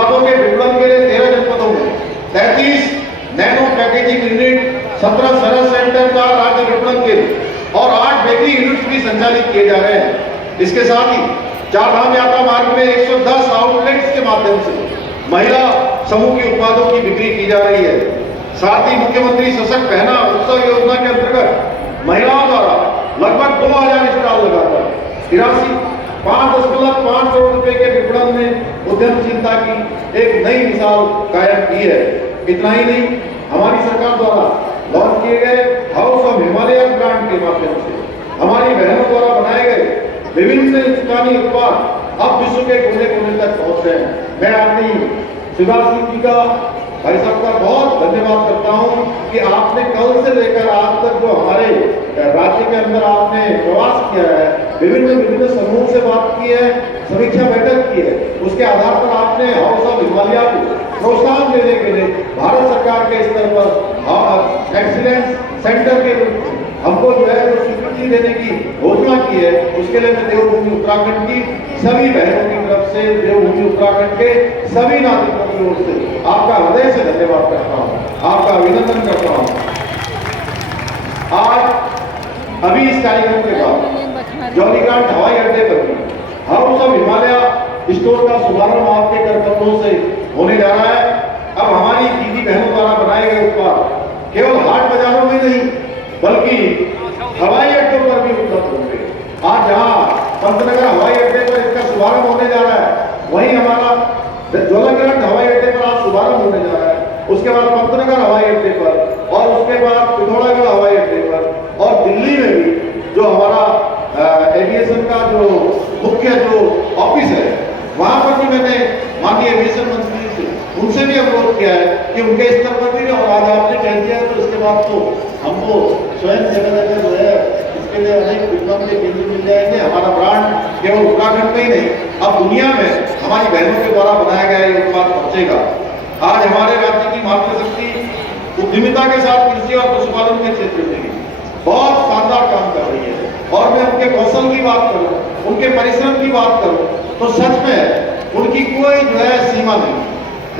उत्पादों के विपणन के लिए 13 जनपदों में 33 नैनो पैकेजिंग यूनिट, 17 सरस सेंटर, 4 राज्य विपणन केंद्र और 8 बेकरी यूनिट्स भी संचालित किए जा रहे हैं। इसके साथ ही चारधाम यात्रा मार्ग में 110 आउटलेट्स के माध्यम से महिला समूह के उत्पादों की बिक्री की जा रही है। साथ ही मुख्यमंत्री सशक्त पहना उत्सव योजना के अंतर्गत महिलाओं द्वारा लगभग 2000 स्टॉल लगाकर 5.5 करोड़ रुपए के विपणन में उद्यमशीलता की एक नई मिसाल कायम की है। इतना ही नहीं, हमारी सरकार द्वारा लॉन्च किए गए हाउस ऑफ हिमालय ब्रांड के माध्यम से हमारी बहनों द्वारा बनाए गए विभिन्न स्थानीय उत्पाद अब विश्व के कोने कोने तक पहुंच रहे हैं। मैं आदमी शिवराज सिंह जी का, भाई साहब का बहुत धन्यवाद करता हूं कि आपने कल से लेकर आज तक जो हमारे राज्य के अंदर आपने प्रवास किया है, विभिन्न समूह से बात की है, समीक्षा बैठक की है, उसके आधार पर आपने हाउस ऑफ हिमालय को प्रोत्साहन देने के लिए भारत सरकार के स्तर पर एक्सीलेंस सेंटर के रूप में हमको जो है स्वीकृति देने की घोषणा की है। उसके लिए मैं देवभूमि उत्तराखंड की सभी बहनों की तरफ से, देवभूमि उत्तराखंड के सभी नागरिकों की ओर से आपका हृदय से धन्यवाद करता हूँ, आपका अभिनंदन करता हूँ। आज अभी इस कार्यक्रम के बाद जौलीग्रांट हवाई अड्डे पर हाउस ऑफ हिमालय स्टोर का शुभारंभ आपके कर्तव्यों से होने जा रहा है। अब हमारी दीदी बहनों द्वारा बनाए गए उत्पाद केवल हाट बाजारों में नहीं बल्कि हवाई अड्डों पर भी उपलब्ध होंगे। आज जहां पंतनगर हवाई अड्डे पर इसका शुभारंभ होने जा रहा है, वहीं हमारा जौलीग्रांट हवाई अड्डे पर आज शुभारंभ होने जा रहा है। उसके बाद पंतनगर हवाई अड्डे पर और उसके बाद पिथौरागढ़ हवाई अड्डे पर और दिल्ली में भी जो हमारा एविएशन का जो मुख्य जो ऑफिस है, वहां पर भी मैंने माननीय एविएशन मंत्री से उनसे भी अनुरोध किया है कि उनके स्तर पर भी, और आज आपने कह दिया तो इसके बाद तो हमको स्वयं जगह जो है इसके लिए अनेक विपणन के केंद्र मिल जाएंगे। हमारा ब्रांड केवल उत्तराखंड में ही नहीं, अब दुनिया में हमारी बहनों के द्वारा बनाया गया ये उत्पाद पहुंचेगा। आज हमारे राज्य की मातृशक्ति उद्यमिता के साथ कृषि और पशुपालन के क्षेत्र में बहुत शानदार काम कर रही है। और मैं उनके कौशल की बात करूं, उनके परिश्रम की बात करूं, तो सच में उनकी कोई जो है सीमा नहीं।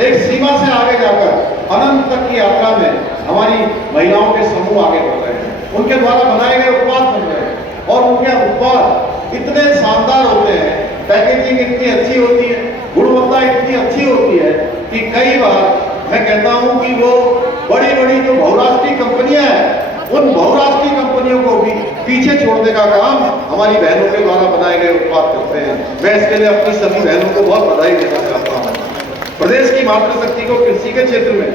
एक सीमा से आगे जाकर अनंत तक की यात्रा में हमारी महिलाओं के समूह आगे बढ़ रहे हैं। उनके द्वारा बनाए गए उत्पाद बन रहे हैं और उनके उत्पाद इतने शानदार होते हैं, पैकेजिंग इतनी अच्छी होती है, गुणवत्ता इतनी अच्छी होती है कि कई बार मैं कहता हूं कि वो बड़ी बड़ी जो बहुराष्ट्रीय कंपनियां हैं, उन बहुराष्ट्रीय कंपनियों को भी पीछे छोड़ने का काम हमारी बहनों के द्वारा बनाए गए उत्पाद करते हैं। मैं इसके लिए अपनी सभी बहनों को बहुत बधाई देना चाहता हूँ। प्रदेश की मातृशक्ति को कृषि के क्षेत्र में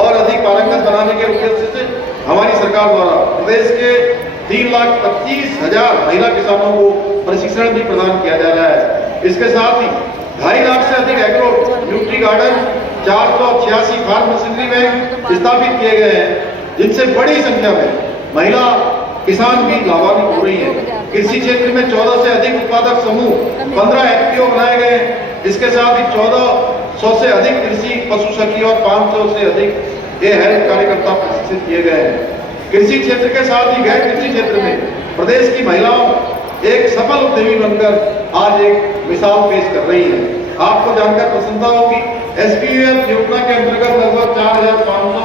और अधिक पारंगत बनाने के उद्देश्य से हमारी सरकार द्वारा प्रदेश के 3,25,000 महिला किसानों को प्रशिक्षण भी प्रदान किया जा रहा है। इसके साथ ही 2.5 लाख से अधिक agro nutri garden, 486 farm machinery bank स्थापित किए गए हैं, जिनसे बड़ी संख्या में महिला किसान भी लाभान्वित हो रही है। कृषि क्षेत्र में 14 से अधिक उत्पादक समूह, 15 एफपीओ बनाए गए हैं। इसके साथ ही 1400 से अधिक कृषि पशु सखी और 500 से अधिक हेल्थ कार्यकर्ता प्रशिक्षित किए गए हैं। कृषि क्षेत्र के साथ ही गैर कृषि क्षेत्र में प्रदेश की महिलाओं एक सफल उद्यमी बनकर आज एक मिसाल पेश कर रही है। आपको जानकर प्रसन्नता होगी, एसपीयूएफ योजना के अंतर्गत लगभग 4,500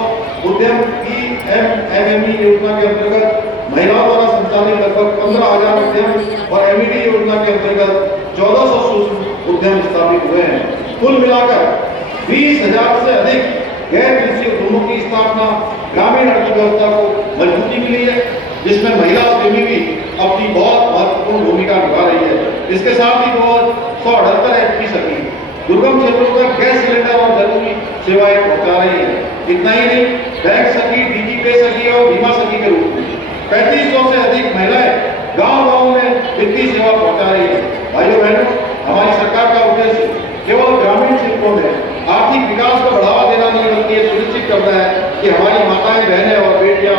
उद्यम पीएमएमएमई योजना के अंतर्गत महिलाओं द्वारा संचालित लगभग 15,000 उद्यम और एमईडी योजना के अंतर्गत 1,400 सूक्ष्म उद्यम स्थापित हुए हैं। कुल मिलाकर 20,000 से अधिक गैर कृषि उद्यमों की स्थापना ग्रामीण अर्थव्यवस्था को मजबूती मिली है, जिसमें महिला उद्यमी भी अपनी बहुत महत्वपूर्ण भूमिका निभा रही है। इसके साथ ही वो 178 एचपी सखी दुर्गम क्षेत्रों तक गैस सिलेंडर और जरूरी सेवाएं पहुंचा रही है। इतना ही नहीं, बैंक सखी, डीजी पे सखी और बीमा सखी के रूप में 3500 से अधिक महिलाएं गांव-गांव में वित्तीय सेवा पहुंचा रही है। भाइयों बहनों, हमारी सरकार का उद्देश्य केवल ग्रामीण क्षेत्रों में आर्थिक विकास को बढ़ावा देना नहीं, बल्कि ये सुनिश्चित करना है कि हमारी माताएं, बहनें और बेटियां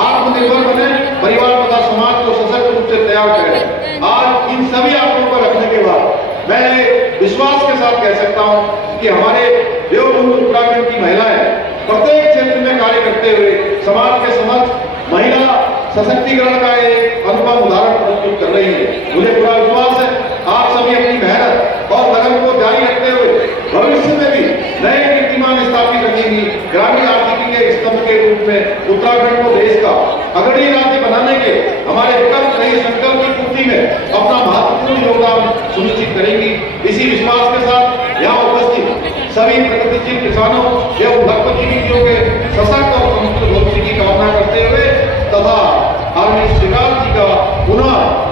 आत्मनिर्भर बने, परिवार तथा समाज को सशक्त रूप से तैयार करें। आज इन सभी आंकड़ों को रखने के बाद मैं विश्वास के साथ कह सकता हूं कि हमारे देवभूमि उत्तराखंड की महिलाएं प्रत्येक क्षेत्र में कार्य करते हुए समाज के समक्ष महिला सशक्तिकरण का एक अनुपम उदाहरण प्रस्तुत कर रही है। मुझे पूरा विश्वास है आप सभी अपनी मेहनत और लगन को जारी रखते हुए भविष्य में भी ग्रामीण आर्थिकी के स्तंभ के रूप में उत्तराखंड को देश का अग्रणी राज्य बनाने के हमारे विकल्प रही संकल्प की पूर्ति में अपना महत्वपूर्ण योगदान सुनिश्चित करेंगी। इसी विश्वास के साथ यहाँ उपस्थित सभी प्रगतिशील किसानों एवं लखपतियों के सशक्त और समृद्ध भविष्य की कामना करते हुए तथा आदरणीय श्री राम जी का पुनः